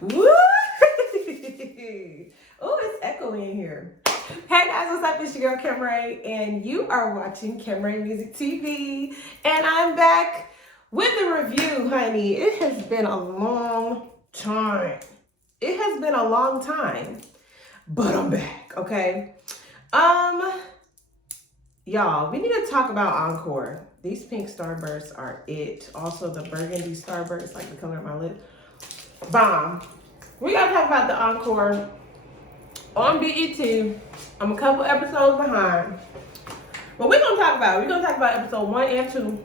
Woo! Oh, it's echoing in here. Hey guys, what's up? It's your girl Kim Ray, and you are watching Kim Ray Music TV. And I'm back with a review, honey. It has been a long time. It has been a long time, but I'm back, okay? Y'all, we need to talk about Encore. These pink starbursts are it. Also, the burgundy starbursts, like the color of my lip. Bomb. We gotta talk about the Encore on BET. I'm a couple episodes behind. But we're gonna talk about it. We're gonna talk about episode 1 and 2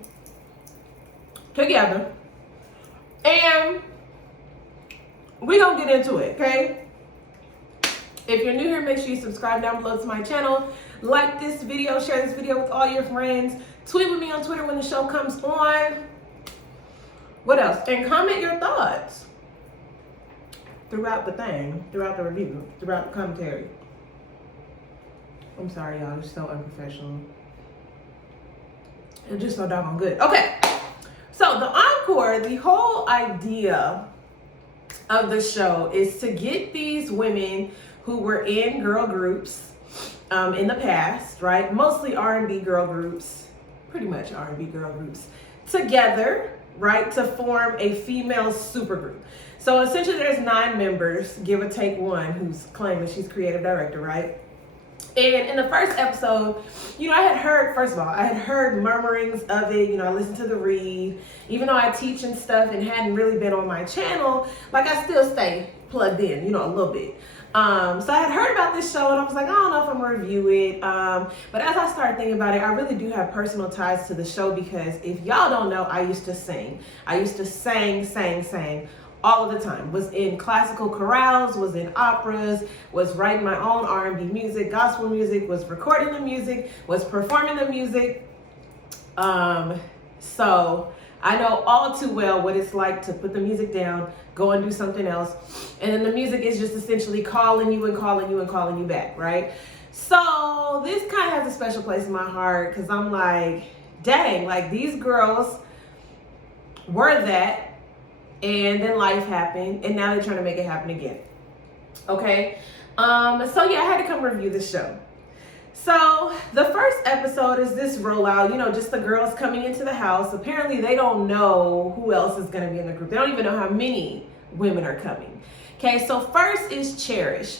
together. And we're gonna get into it, okay? If you're new here, make sure you subscribe down below to my channel. Like this video, share this video with all your friends. Tweet with me on Twitter when the show comes on. What else? And comment your thoughts throughout the thing, throughout the review, throughout the commentary. I'm sorry, y'all. It's so unprofessional. It's just so doggone good. Okay. So the Encore, the whole idea of the show is to get these women who were in girl groups in the past, right? Mostly R&B girl groups, pretty much R&B girl groups, together, right? To form a female supergroup. So essentially there's 9 members, give or take one, who's claiming she's creative director, right? And in the first episode, I had heard, first of all, I had heard murmurings of it. I listened to the read. Even though I teach and stuff and hadn't really been on my channel, like I still stay plugged in, a little bit. So I had heard about this show and I was like, I don't know if I'm gonna review it. But as I started thinking about it, I really do have personal ties to the show because if y'all don't know, I used to sing. I used to sing all of the time. Was in classical chorales, was in operas, was writing my own R&B music, gospel music, was recording the music, was performing the music. So I know all too well what it's like to put the music down, go and do something else. And then the music is just essentially calling you and calling you and calling you back, right? So this kind of has a special place in my heart because I'm like, dang, like these girls were that. And then life happened, and now they're trying to make it happen again. Okay? So yeah, I had to come review the show. So the first episode is this rollout, just the girls coming into the house. Apparently they don't know who else is gonna be in the group. They don't even know how many women are coming. Okay, so first is Cherish.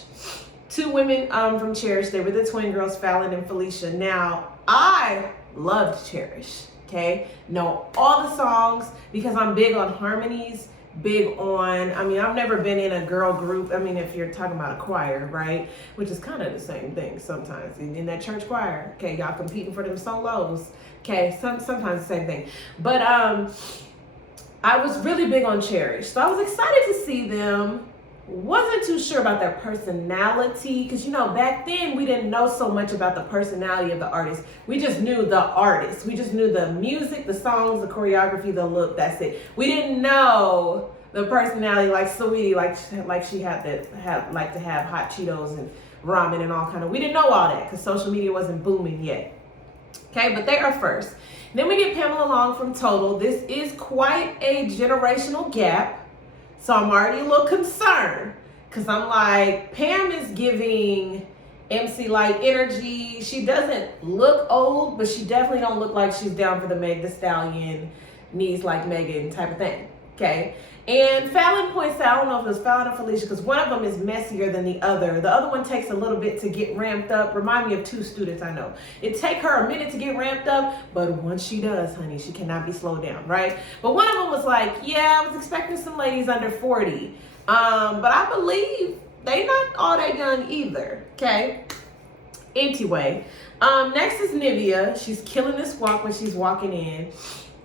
2 women from Cherish. They were the twin girls, Fallon and Felicia. Now, I loved Cherish. Okay, know all the songs because I'm big on harmonies, I've never been in a girl group. If you're talking about a choir, right? Which is kind of the same thing sometimes. In that church choir, okay, y'all competing for them solos. Okay, sometimes the same thing. But I was really big on Cherish. So I was excited to see them. Wasn't too sure about their personality because back then we didn't know so much about the personality of the artist. We just knew the artist. We just knew the music, the songs, the choreography, the look. That's it. We didn't know the personality like Saweetie, like she had to have hot Cheetos and ramen and all kind of. We didn't know all that because social media wasn't booming yet. Okay, but they are first. Then we get Pamela Long from Total. This is quite a generational gap. So I'm already a little concerned because I'm like, Pam is giving MC Light energy. She doesn't look old, but she definitely don't look like she's down for the Meg Thee Stallion, knees like Megan type of thing, okay? And Fallon points out, I don't know if it was Fallon or Felicia, because one of them is messier than the other. The other one takes a little bit to get ramped up. Remind me of 2 students I know. It take her a minute to get ramped up, but once she does, honey, she cannot be slowed down, right? But one of them was like, yeah, I was expecting some ladies under 40. But I believe they not all that young either, okay? Anyway, next is Nivea. She's killing this walk when she's walking in.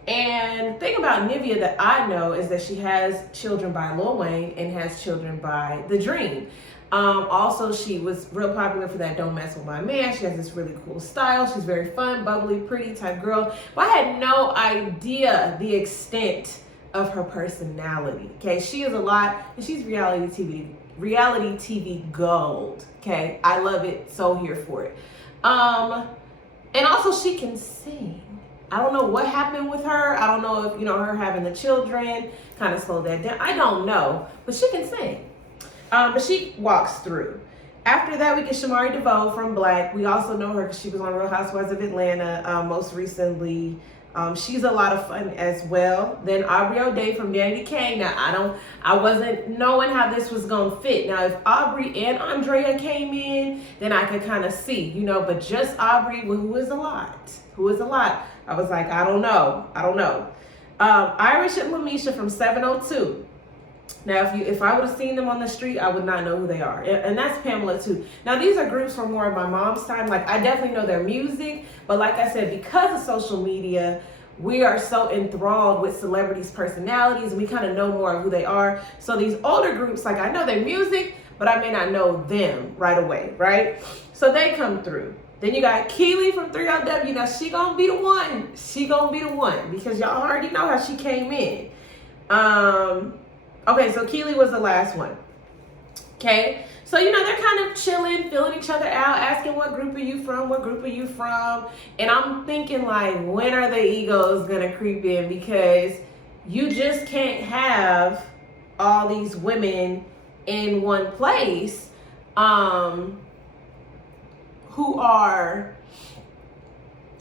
And the thing about Nivea that I know is that she has children by Lil Wayne and has children by The Dream. Also, she was real popular for that Don't Mess With My Man. She has this really cool style. She's very fun, bubbly, pretty type girl. But I had no idea the extent of her personality. Okay, she is a lot, and she's reality TV gold. Okay, I love it, so here for it. And also she can sing. I don't know what happened with her. I don't know if, her having the children kind of slowed that down. I don't know, but she can sing. But she walks through. After that, we get Shamari DeVoe from Black. We also know her because she was on Real Housewives of Atlanta most recently. She's a lot of fun as well. Then Aubrey O'Day from Danny Kane. Now, I wasn't knowing how this was going to fit. Now, if Aubrey and Andrea came in, then I could kind of see, but just Aubrey, who is a lot. I was like, I don't know. Irish and Lamisha from 702. Now, if I would have seen them on the street, I would not know who they are. And that's Pamela too. Now, these are groups from more of my mom's time. Like, I definitely know their music. But like I said, because of social media, we are so enthralled with celebrities' personalities, and we kind of know more of who they are. So these older groups, like, I know their music, but I may not know them right away, right? So they come through. Then you got Keely from 3LW. Now, she gonna be the one. Because y'all already know how she came in. Okay, so Keely was the last one. Okay, so they're kind of chilling, feeling each other out, asking what group are you from, and I'm thinking, like, when are the egos gonna creep in? Because you just can't have all these women in one place who are,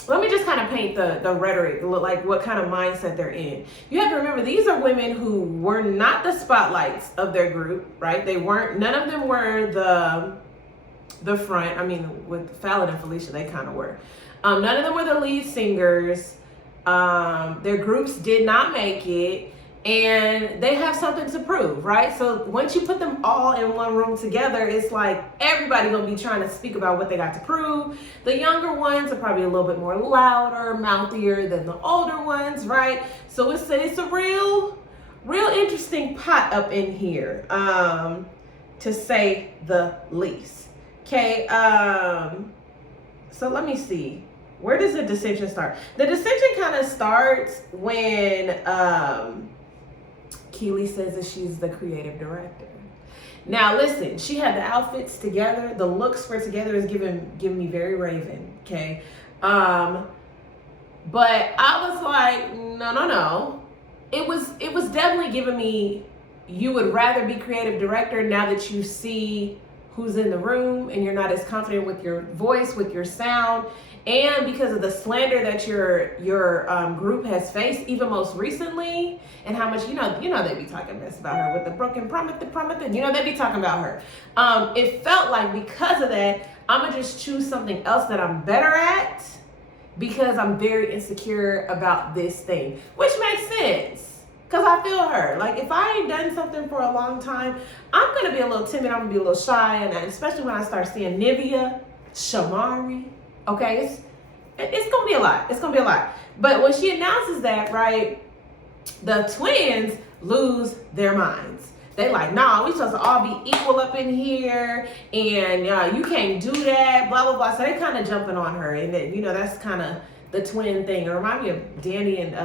let me just kind of paint the rhetoric, like what kind of mindset they're in. You have to remember, these are women who were not the spotlights of their group, right? None of them were the front. I mean, with Fallon and Felicia, they kind of were. None of them were the lead singers. Their groups did not make it. And they have something to prove, right? So once you put them all in one room together, it's like everybody gonna be trying to speak about what they got to prove. The younger ones are probably a little bit more louder, mouthier than the older ones, right? So it's a real interesting pot up in here, to say the least. Okay, so let me see. Where does the dissension start? The dissension kind of starts when Keely says that she's the creative director. Now, listen, she had the outfits together. The looks were together is giving me very Raven, okay? But I was like, no. It was definitely giving me, you would rather be creative director now that you see who's in the room and you're not as confident with your voice, with your sound, and because of the slander that your group has faced, even most recently, and how much, they be talking mess about her with the broken promise, they be talking about her. It felt like because of that, I'm gonna just choose something else that I'm better at because I'm very insecure about this thing, which makes sense. Because I feel her. Like, if I ain't done something for a long time, I'm going to be a little timid. I'm going to be a little shy. And especially when I start seeing Nivea, Shamari, okay? It's going to be a lot. It's going to be a lot. But when she announces that, right, the twins lose their minds. They like, nah, we supposed to all be equal up in here. And you can't do that, blah, blah, blah. So they kind of jumping on her. And, then, that's kind of the twin thing. It reminds me of Danny and...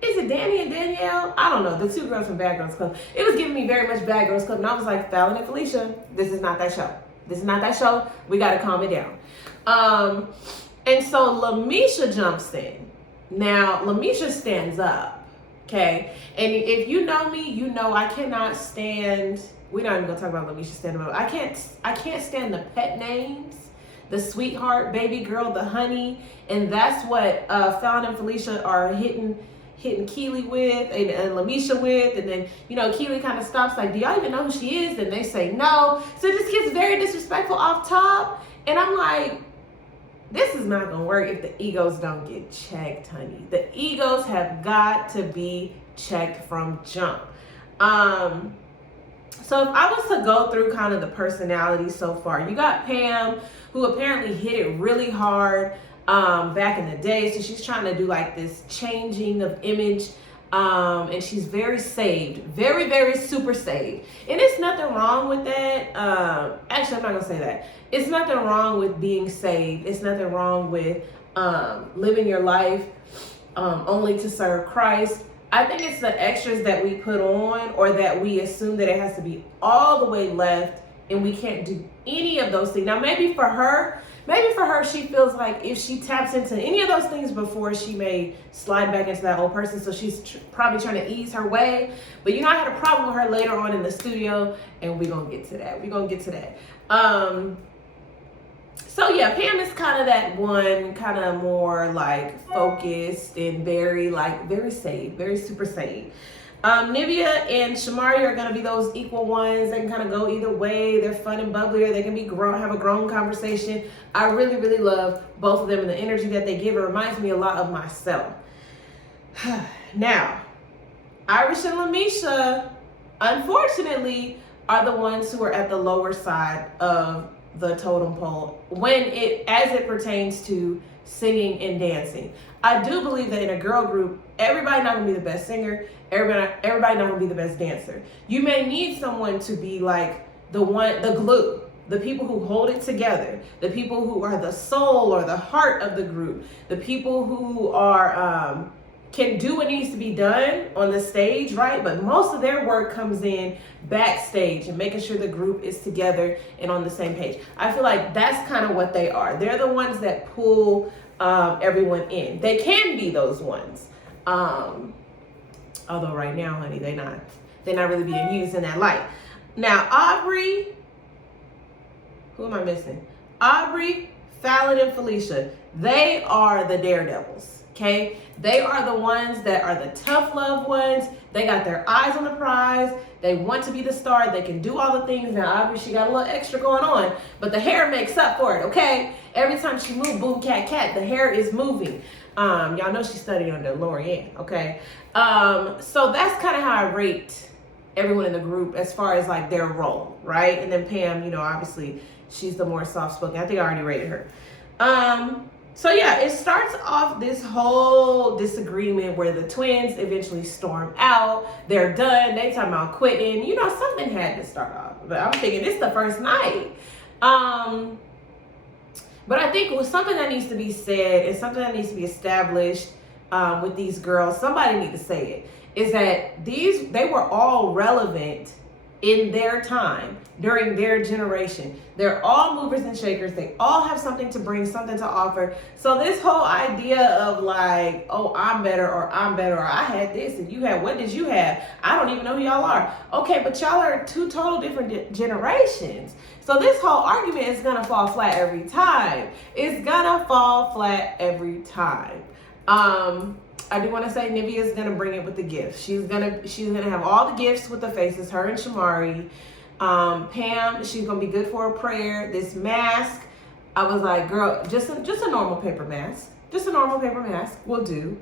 is it Danny and Danielle? I don't know. The two girls from Bad Girls Club. It was giving me very much Bad Girls Club. And I was like, Fallon and Felicia, this is not that show. We got to calm it down. And so Lamisha jumps in. Now, Lamisha stands up. Okay? And if you know me, you know I cannot stand... We're not even going to talk about Lamisha standing up. I can't stand the pet names. The sweetheart, baby girl, the honey. And that's what Fallon and Felicia are hitting Keely with and Lamisha with, and then Keely kind of stops like, do y'all even know who she is? And they say no. So it just gets very disrespectful off top, and I'm like, this is not gonna work if the egos don't get checked, honey. The egos have got to be checked from jump. So if I was to go through kind of the personalities so far, you got Pam, who apparently hit it really hard back in the day. So she's trying to do like this changing of image. And she's very saved, very, very super saved. And it's nothing wrong with that. Actually, I'm not gonna say that. It's nothing wrong with being saved. It's nothing wrong with living your life only to serve Christ. I think it's the extras that we put on, or that we assume that it has to be all the way left and we can't do any of those things. Now, maybe for her, maybe for her, she feels like if she taps into any of those things before, she may slide back into that old person. So she's probably trying to ease her way. But I had a problem with her later on in the studio, and we're going to get to that. So yeah, Pam is kind of that one, kind of more like focused and very safe, very super safe. Nivea and Shamari are going to be those equal ones. They can kind of go either way. They're fun and bubbly, or they can be have a grown conversation. I really, really love both of them, and the energy that they give. It reminds me a lot of myself. Now, Irish and Lamisha, unfortunately, are the ones who are at the lower side of the totem pole as it pertains to singing and dancing. I do believe that in a girl group, everybody not gonna be the best singer, everybody not gonna be the best dancer. You may need someone to be like the glue, the people who hold it together, the people who are the soul or the heart of the group, the people who are can do what needs to be done on the stage, right? But most of their work comes in backstage and making sure the group is together and on the same page. I feel like that's kind of what they are. They're the ones that pull everyone in. They can be those ones. Although right now, honey, they're not really being used in that light. Now, Aubrey, who am I missing? Aubrey, Fallon, and Felicia, they are the daredevils. Okay, they are the ones that are the tough love ones. They got their eyes on the prize. They want to be the star. They can do all the things. Now, obviously, she got a little extra going on, but the hair makes up for it, okay? Every time she moves, boom, cat, cat, the hair is moving. Y'all know she studied under Lorianne, okay? So that's kind of how I rate everyone in the group as far as like their role, right? And then Pam, obviously, she's the more soft-spoken. I think I already rated her. So yeah, it starts off this whole disagreement where the twins eventually storm out. They're done. They talking about quitting. Something had to start off. But I'm thinking it's the first night. But I think something that needs to be said and something that needs to be established with these girls, somebody need to say it, is that they were all relevant in their time, during their generation. They're all movers and shakers. They all have something to bring, something to offer. So this whole idea of like, oh, I'm better, or I had this and you had, what did you have? I don't even know who y'all are. Okay, but y'all are two total different generations. So this whole argument is gonna fall flat every time. It's gonna fall flat every time. I do want to say Nivea is gonna bring it with the gifts. She's gonna have all the gifts with the faces. Her and Shamari. Pam, she's gonna be good for a prayer. This mask, I was like, girl, just a normal paper mask. Just a normal paper mask will do.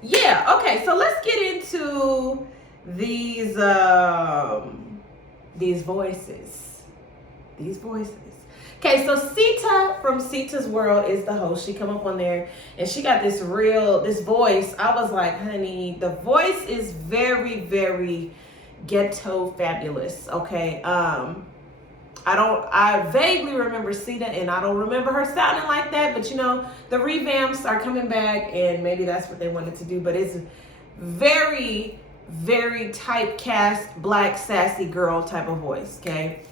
Yeah. Okay. So let's get into these voices. These voices. Okay, so Sita from Sita's World is the host. She come up on there and she got this voice. I was like, honey, the voice is very, very ghetto fabulous. Okay. I vaguely remember Sita and I don't remember her sounding like that, but the revamps are coming back and maybe that's what they wanted to do, but it's very, very typecast, black, sassy girl type of voice. Okay.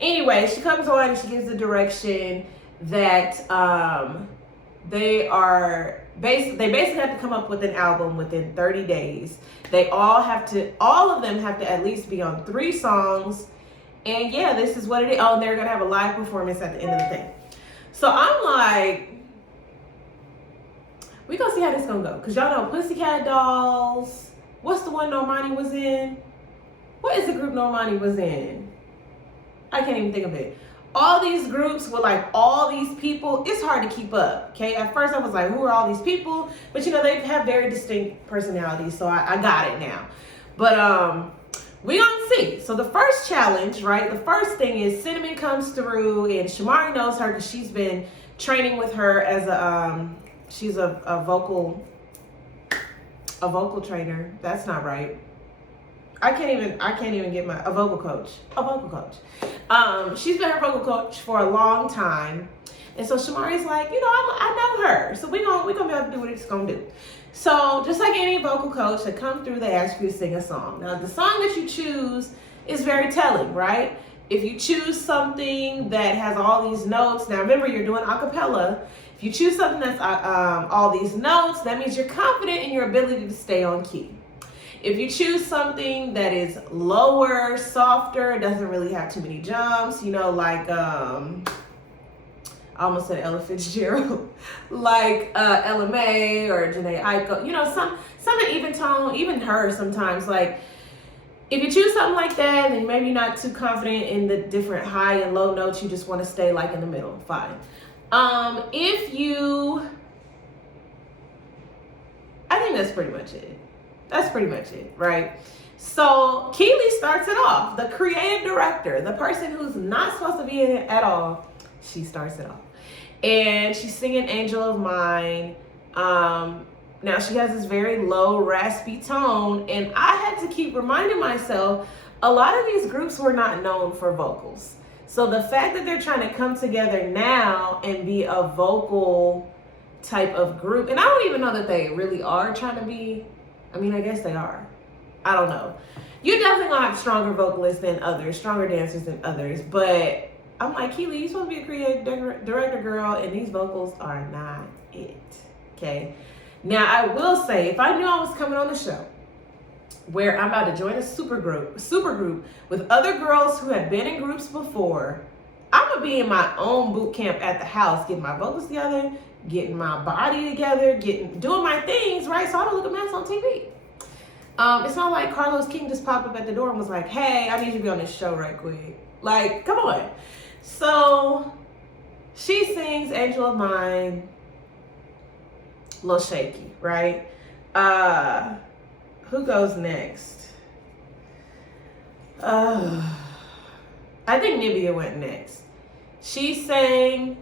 Anyway, she comes on and she gives the direction that they basically have to come up with an album within 30 days. All of them have to at least be on 3 songs. And yeah, this is what it is. Oh, and they're going to have a live performance at the end of the thing. So I'm like, we going to see how this going to go. Because y'all know Pussycat Dolls. What's the one Normani was in? What is the group Normani was in? I can't even think of it. All these groups with like all these people, it's hard to keep up. Okay, at first I was like, who are all these people? But they have very distinct personalities, so I got it now. But we gonna see. So the first challenge, right? The first thing is Cinnamon comes through, and Shamari knows her because she's been training with her as she's a vocal trainer. That's not right. I can't even get a vocal coach. She's been her vocal coach for a long time. And so Shamari's like, I know her. So we're gonna be able to do what it's gonna do. So just like any vocal coach that come through, they ask you to sing a song. Now the song that you choose is very telling, right? If you choose something that has all these notes, now remember you're doing a cappella. If you choose something that's all these notes, that means you're confident in your ability to stay on key. If you choose something that is lower, softer, doesn't really have too many jumps, you know, like, I almost said Ella Fitzgerald, like Ella May or Janae Aiko, you know, some even tone, even her sometimes, like, if you choose something like that, then maybe not too confident in the different high and low notes, you just want to stay like in the middle, fine. I think that's pretty much it. That's pretty much it, right? So Keely starts it off, the creative director, the person who's not supposed to be in it at all. She starts it off. And she's singing Angel of Mine. Now she has this very low, raspy tone, and I had to keep reminding myself, a lot of these groups were not known for vocals. So the fact that they're trying to come together now and be a vocal type of group, and I don't even know that they really are trying to be, I mean, I guess they are. I don't know. You're definitely gonna have stronger vocalists than others, stronger dancers than others, but I'm like, Keely, you're supposed to be a creative director, girl, and these vocals are not it, okay? Now, I will say, if I knew I was coming on the show where I'm about to join a super group with other girls who have been in groups before, I'm gonna be in my own boot camp at the house, getting my vocals together, getting my body together, doing my things, right? So I don't look a mess on TV. It's not like Carlos King just popped up at the door and was like, hey, I need you to be on this show right quick. Like, come on. So she sings Angel of Mine, a little shaky, right? Who goes next? I think Nivea went next. She sang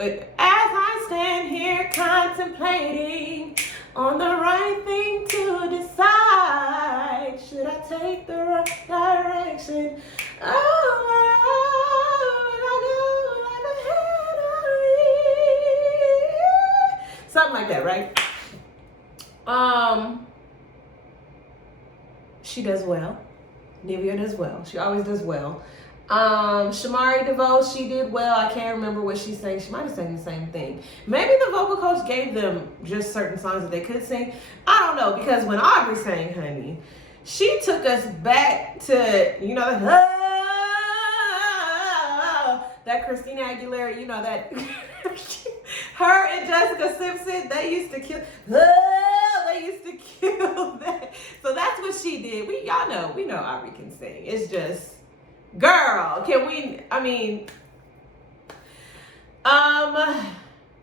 As I stand here contemplating on the right thing to decide, should I take the right direction? Something like that, right? She does well. Nivea does well. She always does well. Shamari DeVoe, she did well. I can't remember what she sang. She might have sang the same thing. Maybe the vocal coach gave them just certain songs that they could sing. I don't know, because when Aubrey sang Honey, she took us back to, you know, that Christina Aguilera, you know, that her and Jessica Simpson, they used to kill that. So that's what she did. We know Aubrey can sing. It's just, girl,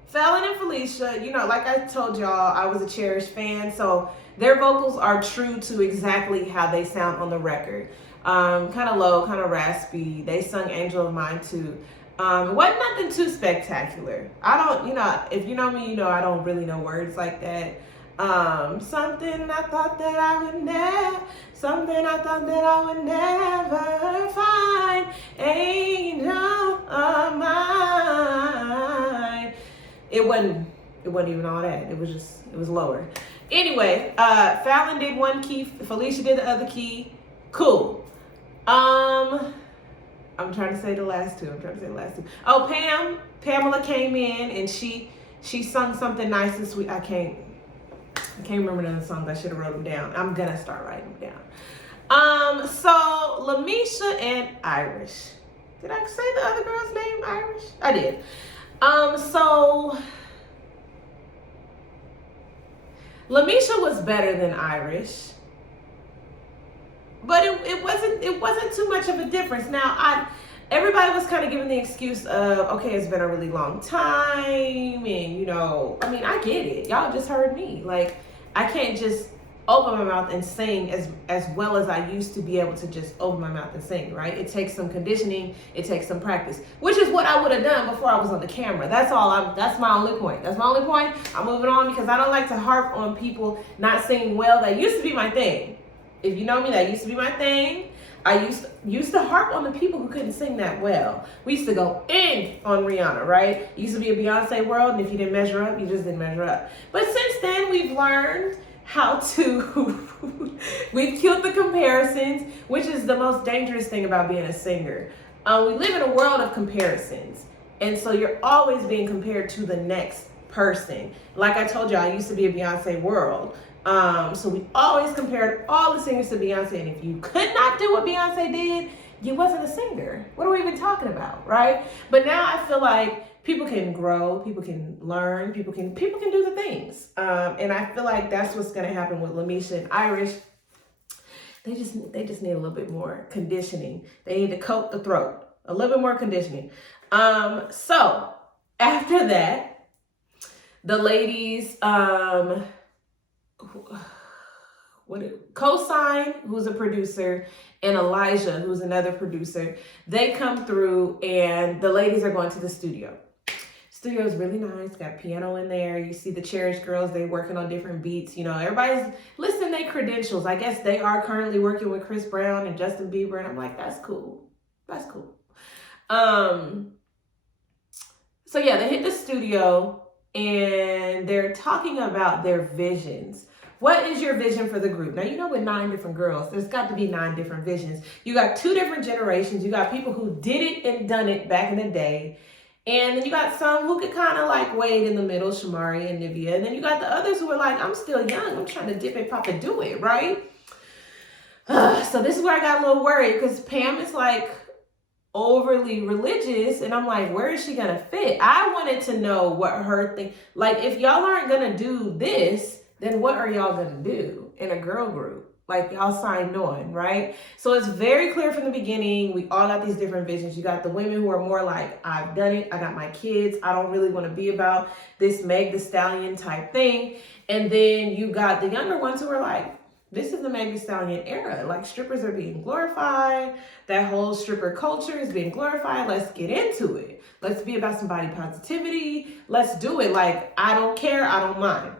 Fallon and Felicia, you know, like I told y'all, I was a Cherish fan, so their vocals are true to exactly how they sound on the record. Kind of low, kind of raspy. They sung Angel of Mine too. It wasn't nothing too spectacular. I don't, you know, if you know me, you know I don't really know words like that. Something I thought that I would never find, angel of mine. It wasn't even all that. It was lower. Anyway, Fallon did one key, Felicia did the other key. Cool. I'm trying to say the last two. Oh, Pamela came in and she sung something nice and sweet. I can't remember none of the songs. I should have wrote them down. I'm gonna start writing them down. So Lamisha and Irish. Did I say the other girl's name, Irish? I did. So Lamisha was better than Irish, but it wasn't too much of a difference. Now everybody was kind of giving the excuse of, okay, it's been a really long time, and you know, I mean, I get it. Y'all just heard me. Like, I can't just open my mouth and sing as well as I used to be able to just open my mouth and sing, right? It takes some conditioning, it takes some practice, which is what I would have done before I was on the camera. That's my only point. That's my only point. I'm moving on because I don't like to harp on people not singing well. That used to be my thing. If you know me, that used to be my thing. I used to harp on the people who couldn't sing that well. We used to go in on Rihanna, right? It used to be a Beyonce world, and if you didn't measure up, you just didn't measure up. But since then, we've learned how to, we've killed the comparisons, which is the most dangerous thing about being a singer. We live in a world of comparisons. And so you're always being compared to the next person. Like I told you, I used to be a Beyonce world. So we always compared all the singers to Beyonce. And if you could not do what Beyonce did, you wasn't a singer. What are we even talking about, right? But now I feel like people can grow, people can learn, people can do the things. And I feel like that's what's gonna happen with Lamisha and Irish. They just need a little bit more conditioning. They need to coat the throat, a little bit more conditioning. So after that, the ladies, Cosign, who's a producer, and Elijah, who's another producer, they come through and the ladies are going to the studio. Studio is really nice, got a piano in there. You see the Cherish girls, they working on different beats. You know, everybody's listing their credentials. I guess they are currently working with Chris Brown and Justin Bieber, and I'm like, that's cool. That's cool. So yeah, they hit the studio and they're talking about their visions. What is your vision for the group? Now, you know, with 9 different girls, there's got to be 9 different visions. You got 2 different generations. You got people who did it and done it back in the day. And then you got some who could kind of like wade in the middle, Shamari and Nivea. And then you got the others who are like, I'm still young. I'm trying to dip it, pop, and do it, right? So this is where I got a little worried because Pam is like overly religious. And I'm like, where is she going to fit? I wanted to know what her thing, like if y'all aren't going to do this, then what are y'all going to do in a girl group? Like y'all signed on, right? So it's very clear from the beginning. We all got these different visions. You got the women who are more like, I've done it. I got my kids. I don't really want to be about this Meg Thee Stallion type thing. And then you got the younger ones who are like, this is the Meg Thee Stallion era. Like strippers are being glorified. That whole stripper culture is being glorified. Let's get into it. Let's be about some body positivity. Let's do it. Like, I don't care. I don't mind.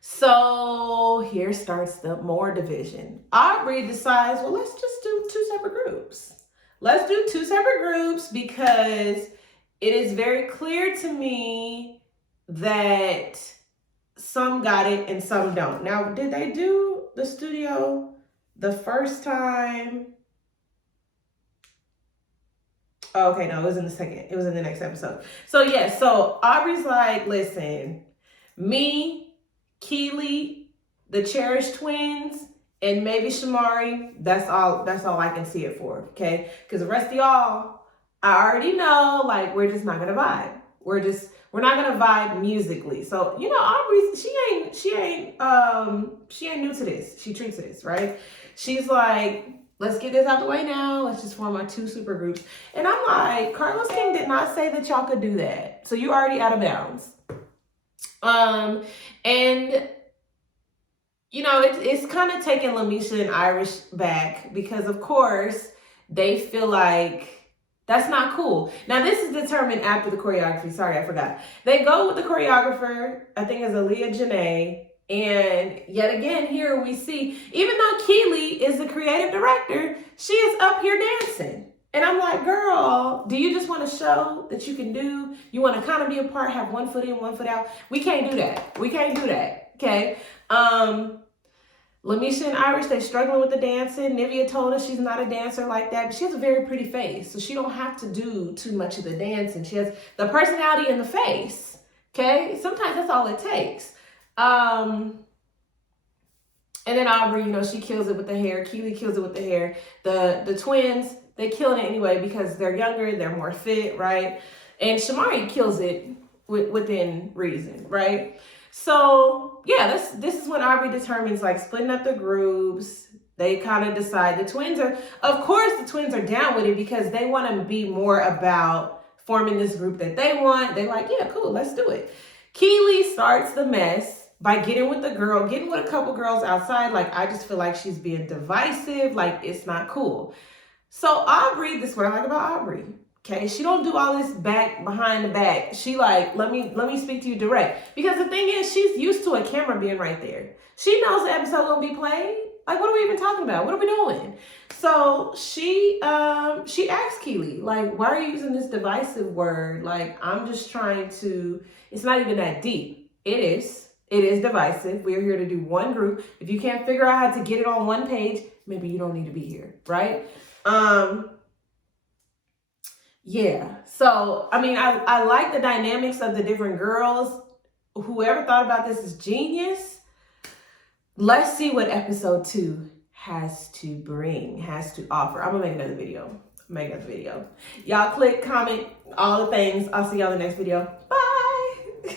So here starts the more division. Aubrey decides, well, let's just do 2 separate groups. Let's do 2 separate groups because it is very clear to me that some got it and some don't. Now, did they do the studio the first time? Oh, okay, no, it was in the second. It was in the next episode. So yeah, so Aubrey's like, listen, me, Keely, the Cherish twins, and maybe Shamari, that's all I can see it for, okay? Because the rest of y'all, I already know, like, we're just not gonna vibe. We're not gonna vibe musically. So, you know, Aubrey, she ain't new to this. She treats this, right? She's like, let's get this out the way now. Let's just form our 2 super groups. And I'm like, Carlos King did not say that y'all could do that. So you're already out of bounds. And you know, it's kind of taking Lamisha and Irish back because of course they feel like that's not cool. Now this is determined after the choreography. Sorry, I forgot. They go with the choreographer, I think it's Aaliyah Janae. And yet again, here we see, even though Keely is the creative director, she is up here dancing. And I'm like, girl, do you just want to show that you can do? You want to kind of be a part, have 1 foot in, 1 foot out? We can't do that. We can't do that. Okay. Lamisha and Irish, they're struggling with the dancing. Nivea told us she's not a dancer like that, but she has a very pretty face. So she don't have to do too much of the dancing. She has the personality in the face. Okay. Sometimes that's all it takes. And then Aubrey, you know, she kills it with the hair. Keely kills it with the hair. The twins, they kill it anyway because they're younger, they're more fit, right? And Shamari kills it within reason, right? So yeah, this is when Aubrey determines like splitting up the groups. They kind of decide the twins are down with it because they want to be more about forming this group that they want. They're like, yeah, cool, let's do it. Keely starts the mess by getting with a couple girls outside. Like, I just feel like she's being divisive. Like, it's not cool. So Aubrey, this is what I like about Aubrey. Okay, she don't do all this behind the back. She like, let me speak to you direct. Because the thing is, she's used to a camera being right there. She knows the episode gonna be played. Like, what are we even talking about? What are we doing? So she asked Keely, like, why are you using this divisive word? Like, I'm just trying to, it's not even that deep. It is. It is divisive. We're here to do one group. If you can't figure out how to get it on one page, maybe you don't need to be here, right? Yeah. So, I mean, I like the dynamics of the different girls. Whoever thought about this is genius. Let's see what episode 2 has to bring, has to offer. I'm gonna make another video. Y'all click, comment, all the things. I'll see y'all in the next video. Bye.